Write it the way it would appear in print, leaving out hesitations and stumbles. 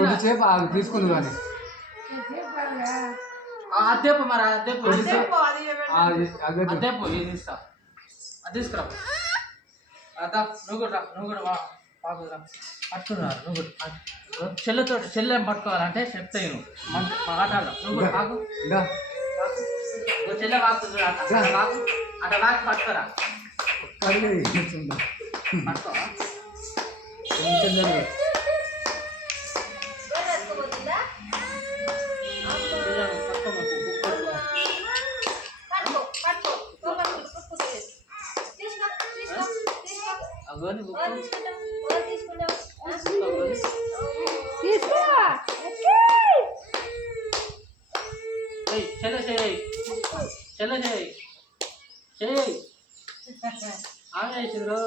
కొద్దిసేపు తీసుకుంది కానీ అదేపు మరి అదేపు అదేపు ఇది ఇస్తా అది తీసుకురా అదా నువ్వు కూడా బాగురా పట్టుకున్నారు నువ్వు చెల్లె ఏం పట్టుకోవాలంటే చెప్తాయి మంచి మాట్లాడదాం నువ్వు కూడా బాగు చెల్లె బాగుతుంది బాగు అట్లా బాగా పట్టుకోరా పట్టుకోవా అవన్నీ చెల్లె ఆమె వేసిండ్రు